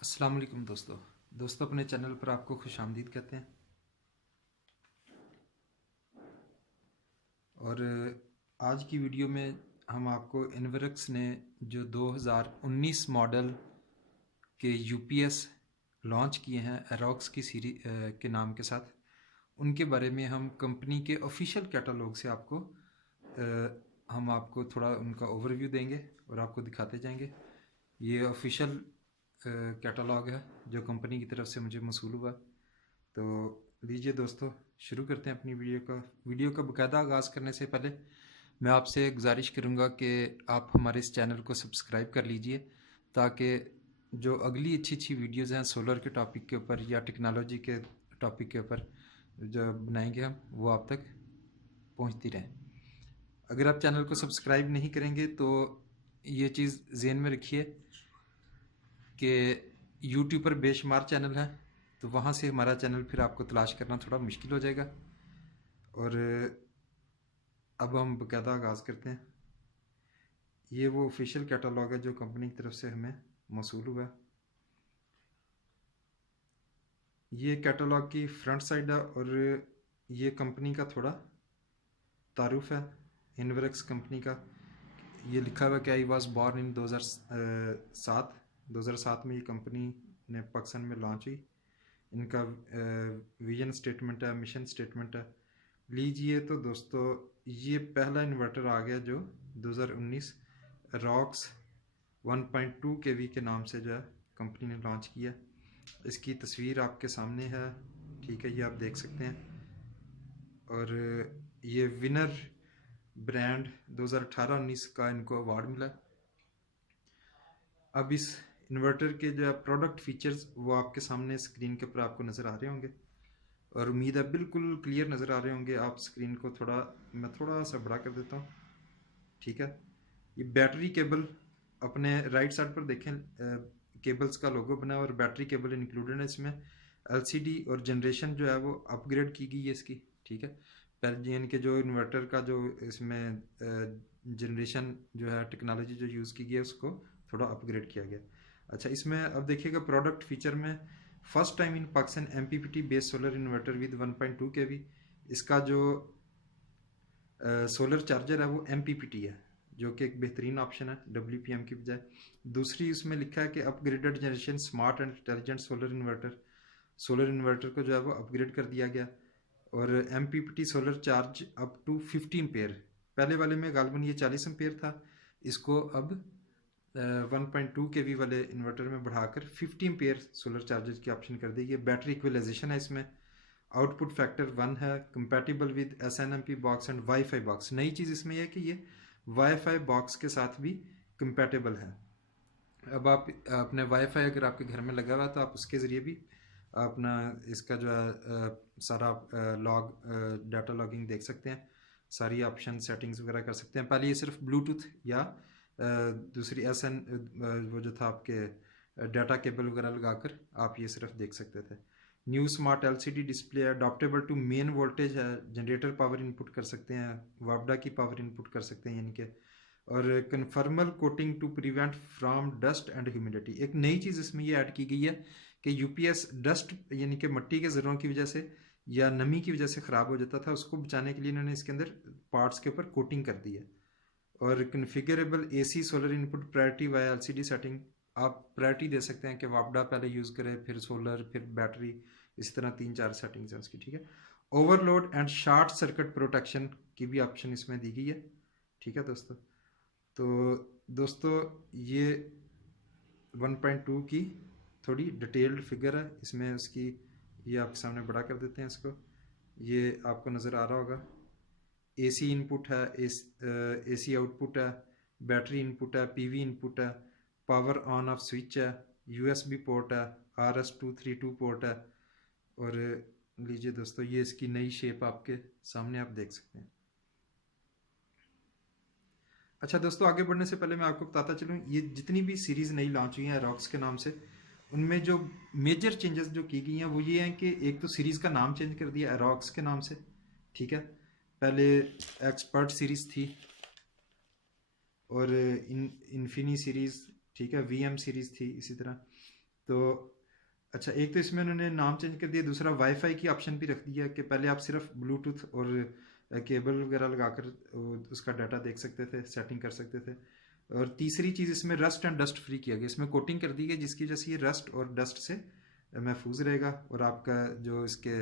अस्सलाम वालेकुम दोस्तों अपने चैनल पर आपको खुशामदीद कहते हैं। और आज की वीडियो में हम आपको इन्वर्क्स ने जो 2019 मॉडल के यूपीएस लॉन्च किए हैं एरोक्स की सीरीज के नाम के साथ, उनके बारे में हम कंपनी के ऑफिशियल कैटलॉग से हम आपको थोड़ा उनका ओवरव्यू देंगे और आपको दिखाते जाएंगे। ये ऑफिशियल कैटलॉग है जो कंपनी की तरफ से मुझे मौसूल हुआ। तो लीजिए दोस्तों, शुरू करते हैं अपनी वीडियो का बाकायदा आगाज़ करने से पहले मैं आपसे गुजारिश करूंगा कि आप हमारे इस चैनल को सब्सक्राइब कर लीजिए, ताकि जो अगली अच्छी अच्छी वीडियोज़ हैं सोलर के टॉपिक के ऊपर या टेक्नोलॉजी के टॉपिक के ऊपर जो बनाएंगे हम, वो आप तक पहुंचती रहें। अगर आप चैनल को सब्सक्राइब नहीं करेंगे तो ये चीज़ ज़हन में रखिए कि यूट्यूब पर बेशुमार चैनल हैं, तो वहाँ से हमारा चैनल फिर आपको तलाश करना थोड़ा मुश्किल हो जाएगा। और अब हम बाकायदा आगाज़ करते हैं। ये वो ऑफिशियल कैटलॉग है जो कंपनी की तरफ से हमें मौसूल हुआ। ये कैटलॉग की फ्रंट साइड है और ये कंपनी का थोड़ा तारुफ है इन्वर्क्स कंपनी का। ये लिखा हुआ कि आई वॉज बॉर्न इन 2007 में ये कंपनी ने पाकिस्तान में लॉन्च हुई। इनका विजन स्टेटमेंट है, मिशन स्टेटमेंट है। लीजिए तो दोस्तों, ये पहला इन्वर्टर आ गया जो 2019 रॉक्स 1.2 केवी के नाम से जो है कंपनी ने लॉन्च किया। इसकी तस्वीर आपके सामने है, ठीक है, ये आप देख सकते हैं। और ये विनर ब्रांड 2018-19 का इनको अवार्ड मिला। अब इस इन्वर्टर के जो है प्रोडक्ट फीचर्स वो आपके सामने स्क्रीन के ऊपर आपको नज़र आ रहे होंगे और उम्मीद है बिल्कुल क्लियर नज़र आ रहे होंगे। आप स्क्रीन को मैं थोड़ा सा बड़ा कर देता हूँ, ठीक है। ये बैटरी केबल अपने राइट साइड पर देखें, केबल्स का लोगो बना है और बैटरी केबल इंक्लूडेड है इसमें। एलसीडी और जनरेशन जो है वो अपग्रेड की गई है इसकी, ठीक है। पहले इनके जो इन्वर्टर का जो इसमें जनरेशन जो है टेक्नोलॉजी जो यूज़ की गई है उसको थोड़ा अपग्रेड किया गया। अच्छा, इसमें अब देखिएगा प्रोडक्ट फीचर में first time in Pakistan MPPT based solar inverter with 1.2 केवी। इसका जो सोलर चार्जर है वो एमपीपीटी है, जो कि एक बेहतरीन ऑप्शन है डब्ल्यूपीएम की बजाय। दूसरी उसमें लिखा है कि upgraded generation smart and intelligent solar inverter को जो है वो अपग्रेड कर दिया गया। और MPPT solar charge up to 15 ampere. पहले वाले में गालबन ये 40 एम्पेयर था, इसको अब 1.2 केवी वाले इन्वर्टर में बढ़ाकर 50 एम्पेयर सोलर चार्जर की ऑप्शन कर दी गई। बैटरी इक्वलाइजेशन है इसमें। आउटपुट फैक्टर 1 है, compatible with SNMP box and wifi box. नई चीज़ इसमें यह है कि ये वाईफाई बॉक्स के साथ भी कंपैटिबल है। अब आप अपने वाईफाई अगर आपके घर में लगा हुआ है तो आप उसके ज़रिए भी अपना इसका जो है सारा डाटा लॉगिंग देख सकते हैं, सारी ऑप्शन सेटिंग्स वगैरह कर सकते हैं। पहले ये सिर्फ ब्लूटूथ या दूसरी वो जो था आपके डाटा केबल वगैरह लगाकर आप ये सिर्फ देख सकते थे। न्यू स्मार्ट एलसीडी डिस्प्ले है, अडॉप्टेबल टू मेन वोल्टेज है, जनरेटर पावर इनपुट कर सकते हैं, वापडा की पावर इनपुट कर सकते हैं यानी कि। और conformal coating to prevent from dust and humidity. एक नई चीज़ इसमें ये ऐड की गई है कि यूपीएस डस्ट यानी कि मिट्टी के ज़र्रों की वजह से या नमी की वजह से ख़राब हो जाता था, उसको बचाने के लिए इन्होंने इसके अंदर पार्ट्स के ऊपर कोटिंग कर दी है। और configurable AC solar input priority via LCD setting. आप प्रायोरिटी दे सकते हैं कि वापडा पहले यूज़ करें, फिर सोलर, फिर बैटरी, इस तरह 3-4 सेटिंग्स हैं उसकी, ठीक है। Overload and short circuit protection की भी ऑप्शन इसमें दी गई है, ठीक है दोस्तों। तो दोस्तों, ये 1.2 की थोड़ी डिटेल्ड फिगर है इसमें उसकी। ये आपके सामने बड़ा कर देते हैं इसको, ये आपको नज़र आ रहा होगा। एसी इनपुट है, एसी आउटपुट है, बैटरी इनपुट है, पीवी इनपुट है, पावर ऑन ऑफ स्विच है, यूएसबी पोर्ट है, RS-232 पोर्ट है। और लीजिए दोस्तों, ये इसकी नई शेप आपके सामने आप देख सकते हैं। अच्छा दोस्तों, आगे बढ़ने से पहले मैं आपको बताता चलूँ, ये जितनी भी सीरीज़ नई लॉन्च हुई हैं रॉक्स के नाम से, उनमें जो मेजर चेंजेस जो की गई हैं वो ये हैं कि एक तो सीरीज़ का नाम चेंज कर दिया रॉक्स के नाम से, ठीक है। पहले एक्सपर्ट सीरीज़ थी और इन्फिनी सीरीज़, ठीक है, वीएम सीरीज़ थी इसी तरह। तो अच्छा, एक तो इसमें उन्होंने नाम चेंज कर दिया, दूसरा वाईफाई की ऑप्शन भी रख दिया कि पहले आप सिर्फ ब्लूटूथ और केबल वगैरह लगाकर उसका डाटा देख सकते थे, सेटिंग कर सकते थे। और तीसरी चीज़ इसमें रस्ट एंड डस्ट फ्री किया गया, इसमें कोटिंग कर दी गई जिसकी वजह से ये रस्ट और डस्ट से महफूज रहेगा, और आपका जो इसके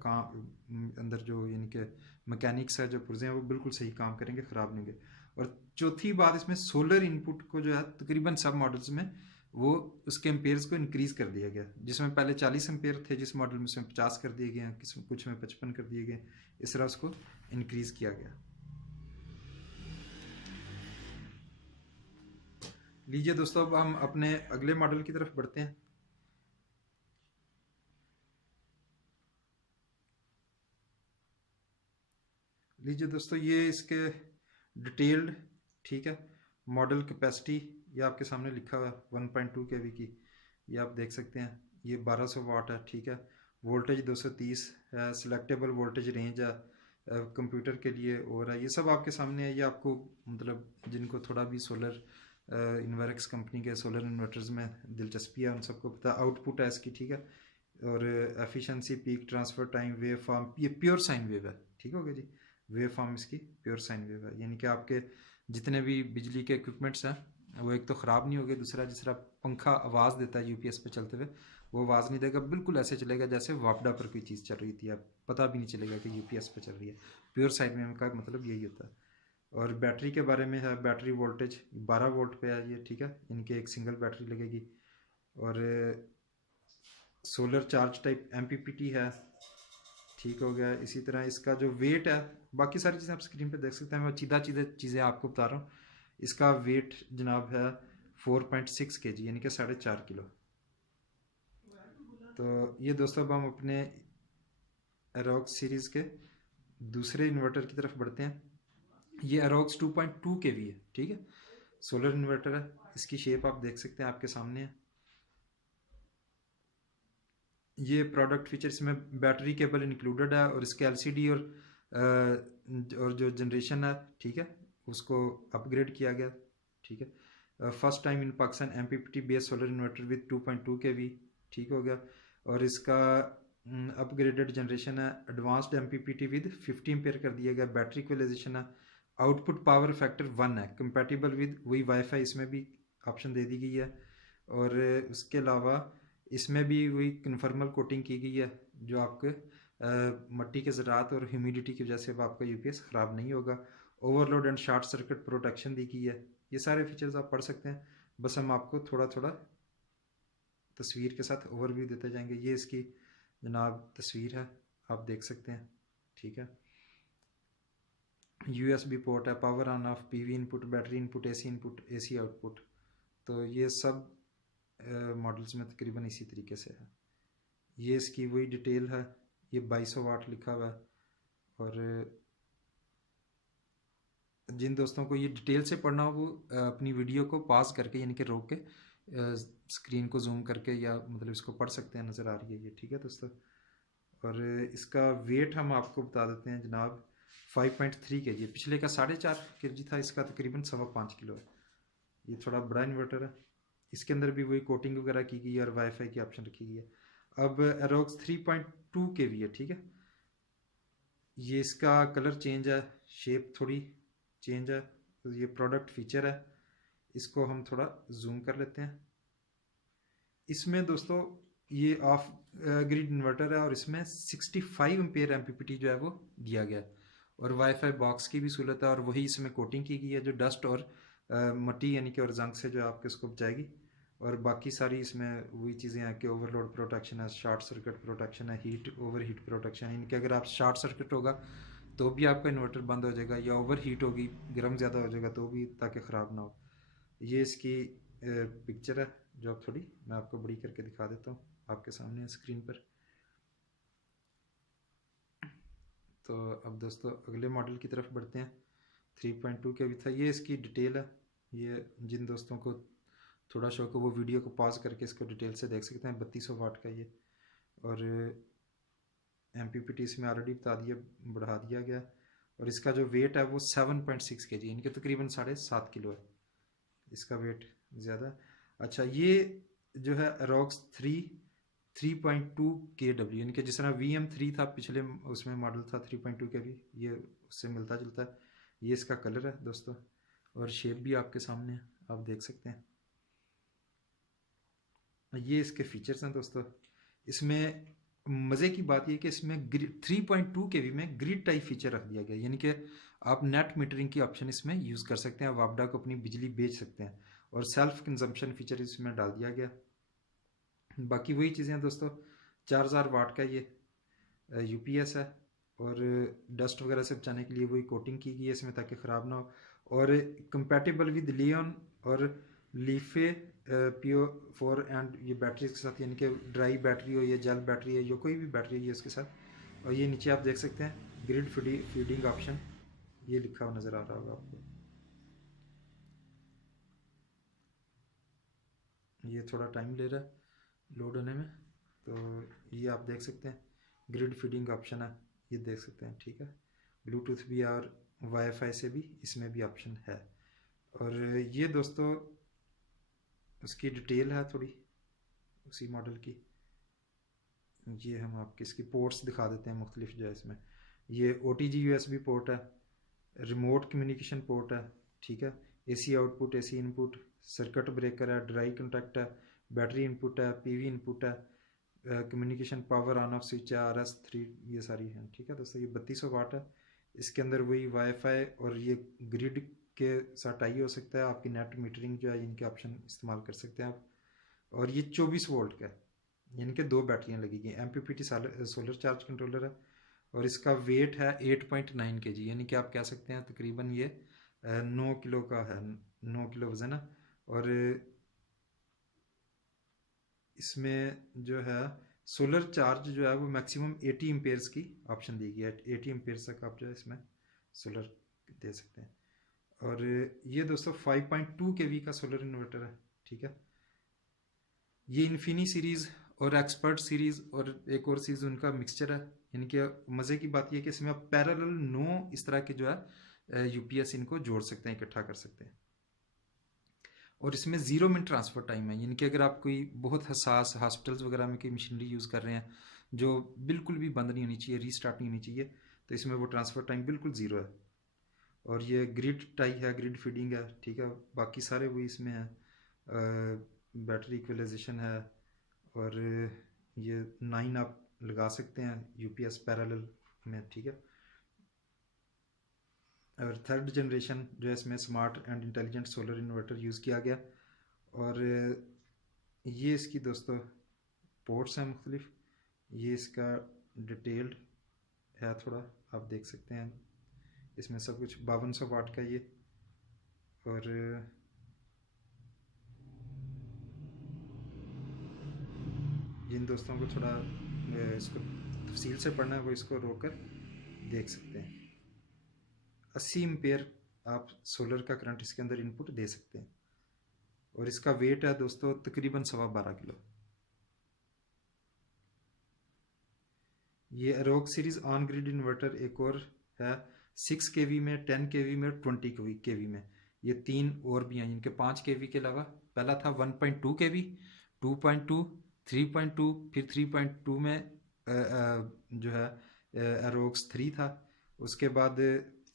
काम अंदर जो यानी कि मैकेनिक्स है, जो पुर्जे हैं, वो बिल्कुल सही काम करेंगे, ख़राब नहीं होंगे। और चौथी बात, इसमें सोलर इनपुट को जो है तकरीबन सब मॉडल्स में वो उसके एम्पेयर्स को इंक्रीज़ कर दिया गया, जिसमें पहले 40 एम्पेयर थे जिस मॉडल में, उसमें 50 कर दिए गए हैं, कुछ में 55 कर दिए गए, इस तरह उसको इंक्रीज़ किया गया। लीजिए दोस्तों, अब हम अपने अगले मॉडल की तरफ बढ़ते हैं। लीजिए दोस्तों, ये इसके डिटेल्ड, ठीक है, मॉडल कैपेसिटी ये आपके सामने लिखा हुआ है 1.2 kV की, ये आप देख सकते हैं। ये 1200 वाट है, ठीक है। वोल्टेज 230 है, सिलेक्टेबल वोल्टेज रेंज है कंप्यूटर के लिए, और है ये सब आपके सामने है। ये आपको मतलब जिनको थोड़ा भी सोलर इन्वर्क्स कंपनी के सोलर इन्वर्टर्स में दिलचस्पी है उन सबको पता। आउटपुट है इसकी, ठीक है, और efficiency, peak transfer time, wave form, ये प्योर साइन वेव है, ठीक हो गया जी। वेव फॉर्म इसकी प्योर साइन वेव है, यानी कि आपके जितने भी बिजली के इक्विपमेंट्स हैं वो एक तो ख़राब नहीं होंगे, दूसरा जिस तरह पंखा आवाज़ देता है यूपीएस पे चलते हुए, वो आवाज़ नहीं देगा, बिल्कुल ऐसे चलेगा जैसे वापडा पर कोई चीज़ चल रही थी, आप पता भी नहीं चलेगा कि यूपीएस पे चल रही है। प्योर साइन वेव का मतलब यही होता है। और बैटरी के बारे में है, बैटरी वोल्टेज 12 वोल्ट पे है ये, ठीक है, इनके एक सिंगल बैटरी लगेगी। और सोलर चार्ज टाइप एमपीपीटी है, ठीक हो गया। इसी तरह इसका जो वेट है, बाकी सारी चीज़ें आप स्क्रीन पे देख सकते हैं, मैं सीधा चीज़ें आपको बता रहा हूँ। इसका वेट जनाब है 4.6 kg, यानी कि 4.5 किलो। तो ये दोस्तों, अब हम अपने एरोक्स सीरीज़ के दूसरे इन्वर्टर की तरफ बढ़ते हैं। ये एरोक्स 2.2 kV है, ठीक है, सोलर इन्वर्टर है। इसकी शेप आप देख सकते हैं, आपके सामने है। ये प्रोडक्ट फीचर्स में बैटरी केबल इंक्लूडेड है, और इसके एलसीडी और जो जनरेशन है, ठीक है, उसको अपग्रेड किया गया, ठीक है। First time in Pakistan MPPT based solar inverter with 2.2 kV, ठीक हो गया। और इसका अपग्रेडेड जनरेशन है, एडवांस्ड एमपीपीटी विद 50 एम्पेयर कर दिया गया, बैटरी इक्वलाइजेशन है, आउटपुट पावर फैक्टर 1 है, कंपेटिबल विद वही वाईफाई, इसमें भी ऑप्शन दे दी गई है। और उसके अलावा इसमें भी वही कन्फर्मल कोटिंग की गई है, जो आपके मट्टी के ज़रात और ह्यूमिडिटी की वजह से अब आपका यूपीएस ख़राब नहीं होगा। Overload and short circuit protection दी गई है। ये सारे फीचर्स आप पढ़ सकते हैं, बस हम आपको थोड़ा थोड़ा तस्वीर के साथ ओवरव्यू देते जाएंगे। ये इसकी जनाब तस्वीर है, आप देख सकते हैं, ठीक है। यूएसबी पोर्ट है, power on off, PV input, battery input, AC output. तो ये सब मॉडल्स में तकरीबन इसी तरीके से है। ये इसकी वही डिटेल है, ये 2200 वाट लिखा हुआ है। और जिन दोस्तों को ये डिटेल से पढ़ना हो वो अपनी वीडियो को पॉज करके, यानी कि रोक के स्क्रीन को जूम करके या मतलब इसको पढ़ सकते हैं, नज़र आ रही है ये, ठीक है दोस्तों। और इसका वेट हम आपको बता देते हैं जनाब 5.3 kg, पिछले का 4.5 kg था, इसका तकरीबन 5.25 किलो है। ये थोड़ा बड़ा इन्वर्टर है, इसके अंदर भी वही कोटिंग वगैरह की गई है और वाईफाई की ऑप्शन रखी गई है। अब एरोक्स 3.2 kV है, ठीक है। ये इसका कलर चेंज है, शेप थोड़ी चेंज है, तो ये प्रोडक्ट फीचर है। इसको हम थोड़ा जूम कर लेते हैं। इसमें दोस्तों ये ऑफ ग्रिड इन्वर्टर है, और इसमें 65 एम्पेयर एमपीपीटी जो है वो दिया गया है, और वाईफाई बॉक्स की भी सहूलत है, और वही इसमें कोटिंग की गई है जो डस्ट और मट्टी यानी कि और जंग से जो आपके इसको बचाएगी। और बाकी सारी इसमें वही चीज़ें हैं कि ओवरलोड प्रोटेक्शन है, शॉर्ट सर्किट प्रोटेक्शन है, ओवर हीट प्रोटेक्शन है, इनके अगर आप शॉर्ट सर्किट होगा तो भी आपका इन्वर्टर बंद हो जाएगा, या ओवर हीट होगी, गर्म ज़्यादा हो जाएगा तो भी, ताकि ख़राब ना हो। ये इसकी पिक्चर है, जो आप थोड़ी मैं आपको बड़ी करके दिखा देता हूँ, आपके सामने है स्क्रीन पर। तो अब दोस्तों अगले मॉडल की तरफ बढ़ते हैं। 3.2 के भी था, ये इसकी डिटेल है। ये जिन दोस्तों को थोड़ा शौक है वो वीडियो को पॉज करके इसको डिटेल से देख सकते हैं। 3200 वाट का ये, और एमपीपीटी इसमें ऑलरेडी बता दिया, बढ़ा दिया गया। और इसका जो वेट है वो 7.6 kg, इनके तकरीबन 7.5 किलो है इसका वेट ज़्यादा। अच्छा, ये जो है रॉक्स 3.2 KW, यानी कि जिस तरह VM3 था पिछले उसमें मॉडल था 3.2 KB, ये उससे मिलता जुलता है। ये इसका कलर है दोस्तों, और शेप भी आपके सामने है, आप देख सकते हैं। ये इसके फीचर्स हैं दोस्तों। इसमें मज़े की बात ये कि इसमें 3.2 KV में ग्रिड टाइप फीचर रख दिया गया, यानी कि आप नेट मीटरिंग की ऑप्शन इसमें यूज़ कर सकते हैं, वापडा को अपनी बिजली बेच सकते हैं, और सेल्फ कंजम्पशन फीचर इसमें डाल दिया गया। बाकी वही चीज़ें हैं दोस्तों। 4000 वाट का ये UPS है, और डस्ट वगैरह से बचाने के लिए वही कोटिंग की गई है इसमें ताकि ख़राब ना हो, और कंपैटिबल विद लियोन और लीफे PO4 एंड ये बैटरी के साथ, यानी कि ड्राई बैटरी हो या जेल बैटरी है या कोई भी बैटरी है इसके साथ। और ये नीचे आप देख सकते हैं ग्रिड फीडिंग ऑप्शन, ये लिखा हुआ नज़र आ रहा होगा आपको। ये थोड़ा टाइम ले रहा है लोड होने में, तो ये आप देख सकते हैं ग्रिड फीडिंग ऑप्शन है, ये देख सकते हैं, ठीक है। ब्लूटूथ भी और वाईफाई से भी इसमें भी ऑप्शन है। और ये दोस्तों उसकी डिटेल है थोड़ी उसी मॉडल की। ये हम आपके इसकी पोर्ट्स दिखा देते हैं मुख्तलिफ जो है इसमें। ये OTG USB पोर्ट है, रिमोट कम्युनिकेशन पोर्ट है, ठीक है। AC output, AC input, circuit breaker है, ड्राई कंटेक्ट है, बैटरी इनपुट है, PV इनपुट है, communication power on off switch है, RS3, ये सारी हैं, ठीक है दोस्तों। ये 3200 वाट है। इसके अंदर वही वाईफाई और ये ग्रिड के साथ टाई हो सकता है, आपकी नेट मीटरिंग जो है इनके ऑप्शन इस्तेमाल कर सकते हैं आप। और ये 24 वोल्ट का है, यानी कि 2 बैटरियाँ लगेगी। MPPT सोलर चार्ज कंट्रोलर है, और इसका वेट है 8.9 kg, यानी कि आप कह सकते हैं तकरीबन ये 9 किलो का है, 9 किलो वजन है। और इसमें जो है सोलर चार्ज जो है वो मैक्सिमम 80 एम्पेयर्स की ऑप्शन दी गई है, 80 एम्पेयर्स तक आप जो है इसमें सोलर दे सकते हैं। और ये दोस्तों 5.2 KV का सोलर इन्वर्टर है, ठीक है। ये इन्फिनी सीरीज़ और एक्सपर्ट सीरीज़ और एक और सीरीज़ उनका मिक्सचर है, यानी कि मज़े की बात यह है कि इसमें आप पैरेलल 9 इस तरह के जो है UPS इनको जोड़ सकते हैं, इकट्ठा कर सकते हैं। और इसमें 0 मिनट ट्रांसफ़र टाइम है, यानी कि अगर आप कोई बहुत हसास हॉस्पिटल्स वगैरह में कोई मशीनरी यूज़ कर रहे हैं जो बिल्कुल भी बंद नहीं होनी चाहिए, रीस्टार्ट नहीं होनी चाहिए, तो इसमें वो ट्रांसफ़र टाइम बिल्कुल ज़ीरो है। और ये ग्रिड टाई है, ग्रिड फीडिंग है, ठीक है। बाकी सारे वही इसमें है, बैटरी इक्वलाइजेशन है, और ये 9 आप लगा सकते हैं UPS पैरेलल में, ठीक है। और थर्ड जनरेशन जो है इसमें smart and intelligent solar inverter use किया गया। और ये इसकी दोस्तों पोर्ट्स हैं मुख्तलिफ, ये इसका डिटेल्ड है थोड़ा, आप देख सकते हैं इसमें सब कुछ 5200 वाट का ये। और जिन दोस्तों को थोड़ा इसको तफसील से पढ़ना है वो इसको रोक कर देख सकते हैं। 80 एम्पेयर आप सोलर का करंट इसके अंदर इनपुट दे सकते हैं, और इसका वेट है दोस्तों तकरीबन 12.25 किलो। ये एरोक सीरीज ऑन ग्रिड इन्वर्टर एक और है, 6 KV में, 10 KV में, 20 KV में। ये 3 और भी हैं, इनके 5 KV के अलावा पहला था 1.2 KV, 2.2, 3.2, फिर 3.2 में जो है एरोक्स 3 था। उसके बाद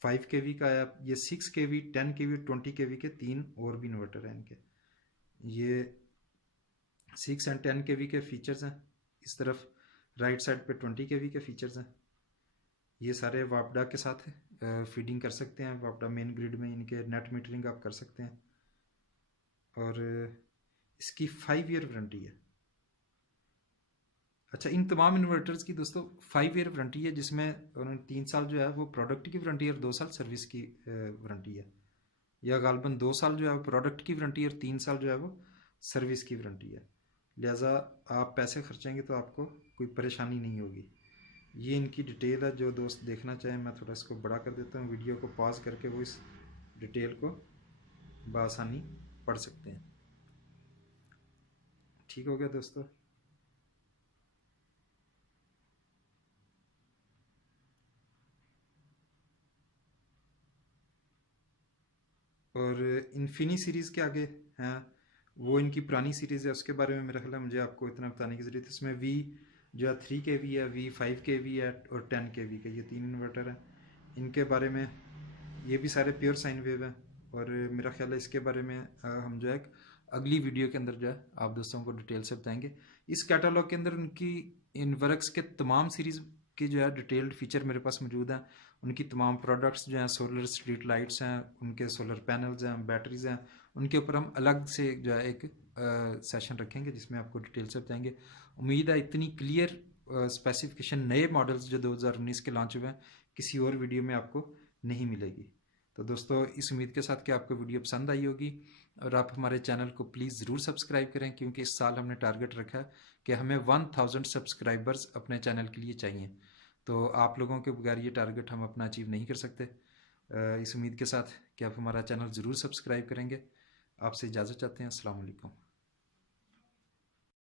5 KV का आया, ये 6 KV, 10 KV, 20 KV के 3 और भी इन्वर्टर हैं इनके। ये 6 एंड 10 KV के फीचर्स हैं। इस तरफ राइट साइड पे 20 KV के फीचर्स हैं। ये सारे वापडा के साथ फीडिंग कर सकते हैं, वापडा मेन ग्रिड में इनके नेट मीटरिंग आप कर सकते हैं। और इसकी 5 ईयर वारंटी है। अच्छा, इन तमाम इन्वर्टर्स की दोस्तों 5 ईयर वारंटी है, जिसमें उन्होंने 3 साल जो है वो प्रोडक्ट की वारंटी और 2 साल सर्विस की वारंटी है, या गालबन 2 साल जो है वो प्रोडक्ट की वारंटी और 3 साल जो है वो सर्विस की वारंटी है। लिहाजा आप पैसे खर्चेंगे तो आपको कोई परेशानी नहीं होगी। ये इनकी डिटेल है, जो दोस्त देखना चाहें मैं थोड़ा इसको बड़ा कर देता हूँ, वीडियो को पॉज करके वो इस डिटेल को बआसानी पढ़ सकते हैं। ठीक हो गया दोस्तों। और इन्फिनी सीरीज़ के आगे हैं वो इनकी पुरानी सीरीज़ है, उसके बारे में मेरा ख्याल है मुझे आपको इतना बताने की ज़रूरत है। इसमें वी जो है 3 kV है, वी 5 kV है और 10 kV के, ये 3 इन्वर्टर हैं। इनके बारे में ये भी सारे प्योर साइन वेव हैं, और मेरा ख्याल है इसके बारे में हम जो है अगली वीडियो के अंदर जो है आप दोस्तों को डिटेल से बताएंगे। इस कैटलॉग के अंदर उनकी इन वर्क्स के तमाम सीरीज़ की जो है डिटेल्ड फीचर मेरे पास मौजूद हैं। उनकी तमाम प्रोडक्ट्स जो हैं, सोलर स्ट्रीट लाइट्स हैं, उनके सोलर पैनल्स हैं, बैटरीज हैं, उनके ऊपर हम अलग से जो है एक सेशन रखेंगे जिसमें आपको डिटेल से बताएंगे। उम्मीद है इतनी क्लियर स्पेसिफिकेशन नए मॉडल्स जो 2019 के लॉन्च हुए हैं किसी और वीडियो में आपको नहीं मिलेगी। तो दोस्तों इस उम्मीद के साथ कि आपको वीडियो पसंद आई होगी, और आप हमारे चैनल को प्लीज़ ज़रूर सब्सक्राइब करें, क्योंकि इस साल हमने टारगेट रखा है कि हमें 1000 सब्सक्राइबर्स अपने चैनल के लिए चाहिए। तो आप लोगों के बगैर ये टारगेट हम अपना अचीव नहीं कर सकते। इस उम्मीद के साथ कि आप हमारा चैनल ज़रूर सब्सक्राइब करेंगे, आपसे इजाज़त चाहते हैं। अस्सलाम वालेकुम।